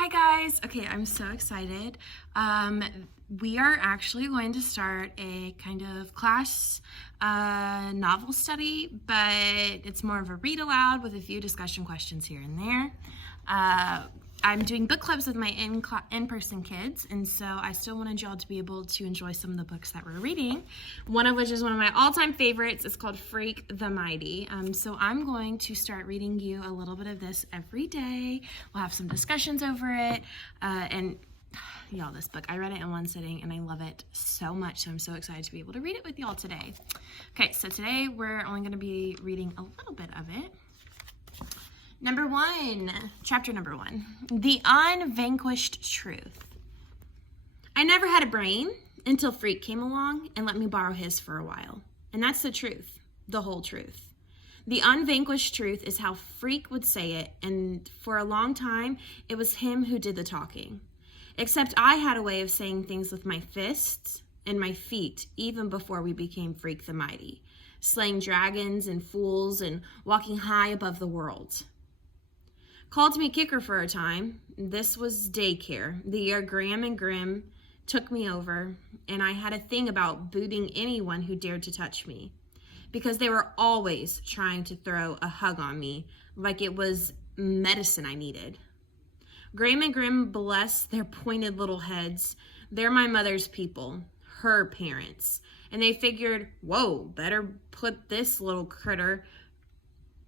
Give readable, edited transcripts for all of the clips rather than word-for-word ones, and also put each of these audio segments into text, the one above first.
Hi guys. Okay, I'm so excited. We are actually going to start a kind of class novel study, but it's more of a read aloud with a few discussion questions here and there. I'm doing book clubs with my in-person kids, and so I still wanted y'all to be able to enjoy some of the books that we're reading, one of which is one of my all-time favorites. It's called Freak the Mighty. So I'm going to start reading you a little bit of this every day. We'll have some discussions over it, and y'all, this book, I read it in one sitting, and I love it so much, so I'm so excited to be able to read it with y'all today. Okay, so today we're only going to be reading a little bit of it. Chapter number 1, The Unvanquished Truth. I never had a brain until Freak came along and let me borrow his for a while. And that's the truth, the whole truth. The unvanquished truth is how Freak would say it, and for a long time, it was him who did the talking. Except I had a way of saying things with my fists and my feet even before we became Freak the Mighty, slaying dragons and fools and walking high above the world. Called me kicker for a time. This was daycare, the year Graham and Grimm took me over, and I had a thing about booting anyone who dared to touch me, because they were always trying to throw a hug on me like it was medicine I needed. Graham and Grimm, bless their pointed little heads, they're my mother's people, her parents, and they figured, whoa, better put this little critter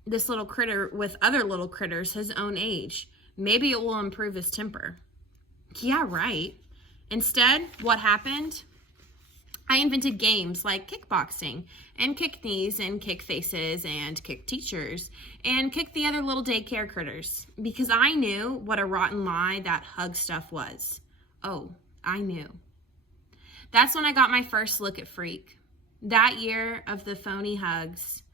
with other little critters his own age. Maybe it will improve his temper. Yeah, right. Instead, what happened? I invented games like kickboxing, and kick knees, and kick faces, and kick teachers, and kick the other little daycare critters, because I knew what a rotten lie that hug stuff was. Oh, I knew. That's when I got my first look at Freak. That year of the phony hugs.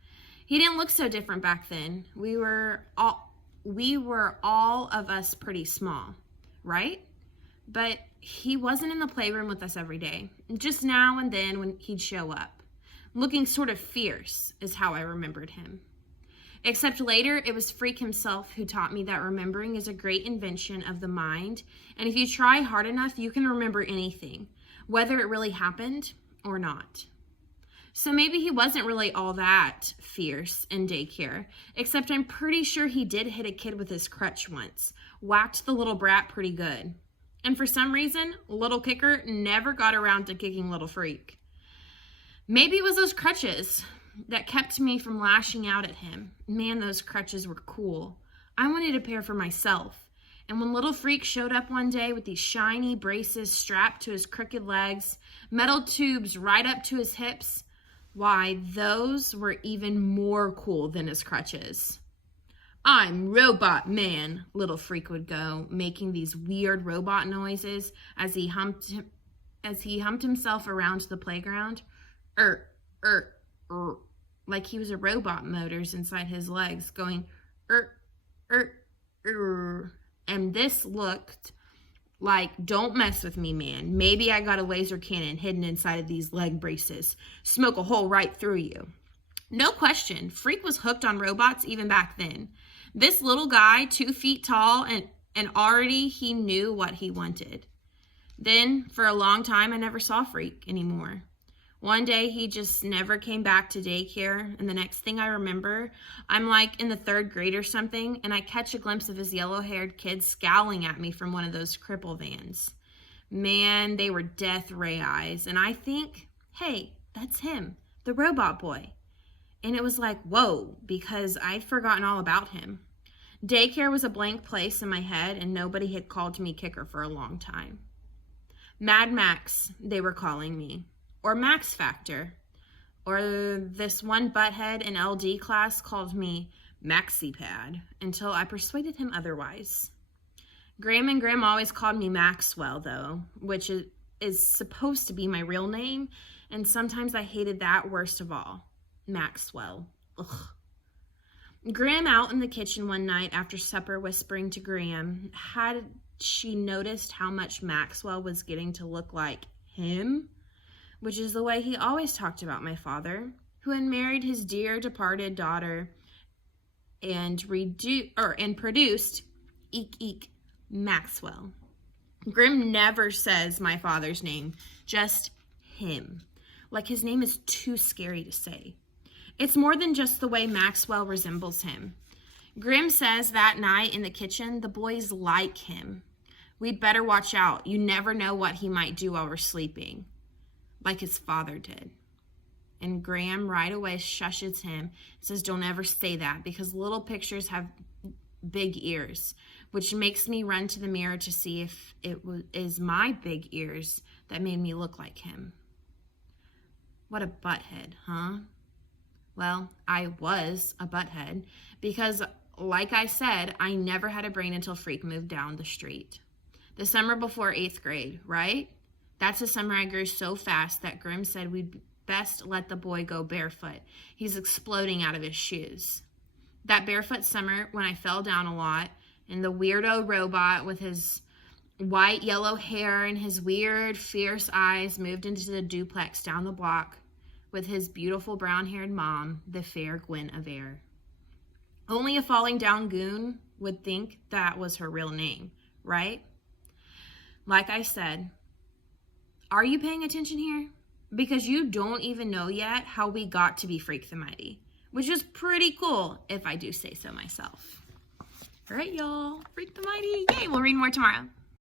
He didn't look so different back then. We were all of us pretty small, right? But he wasn't in the playroom with us every day. Just now and then when he'd show up. Looking sort of fierce is how I remembered him. Except later, it was Freak himself who taught me that remembering is a great invention of the mind. And if you try hard enough, you can remember anything, whether it really happened or not. So maybe he wasn't really all that fierce in daycare, except I'm pretty sure he did hit a kid with his crutch once, whacked the little brat pretty good. And for some reason, little kicker never got around to kicking little Freak. Maybe it was those crutches that kept me from lashing out at him. Man, those crutches were cool. I wanted a pair for myself. And when little Freak showed up one day with these shiny braces strapped to his crooked legs, metal tubes right up to his hips, why, those were even more cool than his crutches. I'm Robot Man, little Freak would go, making these weird robot noises as he humped himself around the playground. Like he was a robot motors inside his legs going, and this looked like, don't mess with me, man. Maybe I got a laser cannon hidden inside of these leg braces. Smoke a hole right through you. No question, Freak was hooked on robots even back then. This little guy, 2 feet tall, and already he knew what he wanted. Then, for a long time, I never saw Freak anymore. One day, he just never came back to daycare, and the next thing I remember, I'm like in the 3rd grade or something, and I catch a glimpse of his yellow-haired kid scowling at me from one of those cripple vans. Man, they were death ray eyes, and I think, hey, that's him, the robot boy. And it was like, whoa, because I'd forgotten all about him. Daycare was a blank place in my head, and nobody had called me kicker for a long time. Mad Max, they were calling me. Or Max Factor, or this one butthead in LD class called me MaxiPad until I persuaded him otherwise. Graham and Grimm always called me Maxwell, though, which is supposed to be my real name, and sometimes I hated that worst of all, Maxwell. Ugh. Grimm out in the kitchen one night after supper whispering to Graham, had she noticed how much Maxwell was getting to look like him? Which is the way he always talked about my father, who had married his dear departed daughter and produced, eek eek, Maxwell. Grimm never says my father's name, just him. Like his name is too scary to say. It's more than just the way Maxwell resembles him. Grimm says that night in the kitchen, the boys like him. We'd better watch out. You never know what he might do while we're sleeping, like his father did. And Graham right away shushes him and says, don't ever say that, because little pictures have big ears, which makes me run to the mirror to see if it is my big ears that made me look like him. What a butthead, huh? Well, I was a butthead because, like I said, I never had a brain until Freak moved down the street. The summer before 8th grade, right? That's the summer I grew so fast that Grimm said we'd best let the boy go barefoot. He's exploding out of his shoes. That barefoot summer when I fell down a lot, and the weirdo robot with his white yellow hair and his weird fierce eyes moved into the duplex down the block with his beautiful brown-haired mom, the fair Guinevere. Only a falling down goon would think that was her real name, right? Like I said, are you paying attention here? Because you don't even know yet how we got to be Freak the Mighty, which is pretty cool if I do say so myself. All right, y'all, Freak the Mighty. Yay, we'll read more tomorrow.